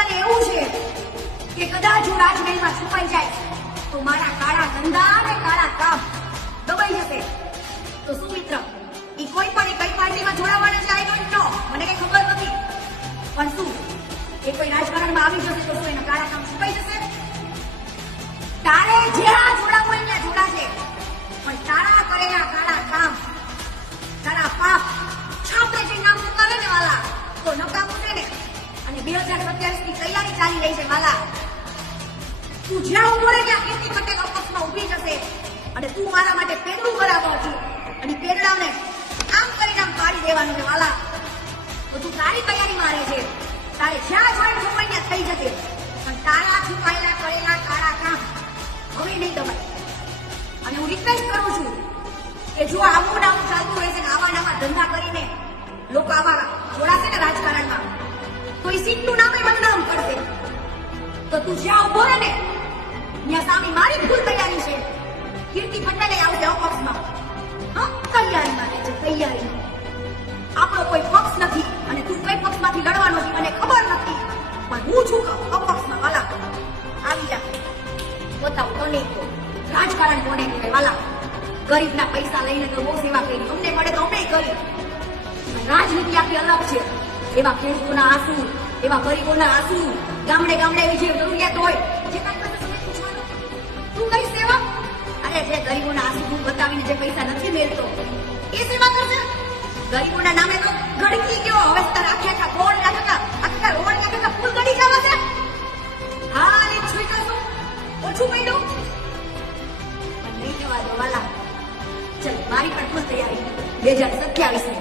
આ એવું છે કે કદાચ હું રાજમહેલમાં છુપાઈ જાય, તો મારા કાળા ધંધા અને કાળા કામ દબાઈ જશે. તો શું મિત્ર એ કોઈ પણ કઈ પાર્ટીમાં જોડાવાના છે આઈ ડોન્ટ નો મને કઈ ખબર નથી. પણ શું? એ કોઈ રાજકારણમાં આવી જશે તો શું, એના કાળા કામ છુપાઈ જશે? બે હજાર સત્યાવીસ તૈયારી ચાલી રહી છે માલા તું જ્યાં ઊભો રહે ત્યાં કીર્તિ પટેલ અપક્ષમાં ઊભી જશે અને તું મારા માટે પેરડું બરાબર છું અને પેડલાને આમ કરીને આમ પાડી દેવાનું છે વાલા તો તું તારી તૈયારી મારે છે તારે જ્યાં જોઈ જોઈ ત્યાં થઈ જશે પણ તારા છુપાયેલા કરેલા કાળા કામ હવે નહીં દબાય અને હું રિક્વેસ્ટ કરું છું કે જો આવું ને આવું ચાલતું રહેશે આવા ને ધંધા કરીને લોકો આવા સીટનું નામે બદનામ કરશે તો તું જ્યાં ઊભો ને, ત્યાં સામે મારી ભૂલ તૈયારી છે. કીર્તિ પટેલે આવશે અપક્ષમાં. હા તૈયારીમાં રહે છે તૈયારી આપણો કોઈ પક્ષ નથી અને તું કઈ પક્ષમાંથી લડવાનો છે મને ખબર નથી. પણ હું છું અપક્ષમાં, વાલા. આવી જા. બતાવ કોને રાજકારણ કોને કહેવાય, વાલા? ગરીબના પૈસા લઈને તો બહુ સેવા કરી. અમને મળે તો અમે કરી. રાજનીતિ આપણી અલગ છે. એવા ખેડૂતોના આંસુ એવા ગરીબોના આંસુ ગામડે ગામડે એવી જે જરૂરિયાત હોય તું કઈ સેવા? અરે જે ગરીબોના આંસુ તું બતાવીને જે પૈસા નથી મેળતો, એ સેવા કરશે? ગરીબોના નામે તો ગડકી ગયો હવે તાર આખે આખા બોર્ડ નાખતા આખા રોડ નાખતા ફૂલ ગડી જવા છે. હા એ છૂટો છું ઓછું પડ્યું. પણ નહીં જવા દો, વાલા. ચલ, મારી પણ ફૂલ તૈયારી બે હજાર સત્યાવીસની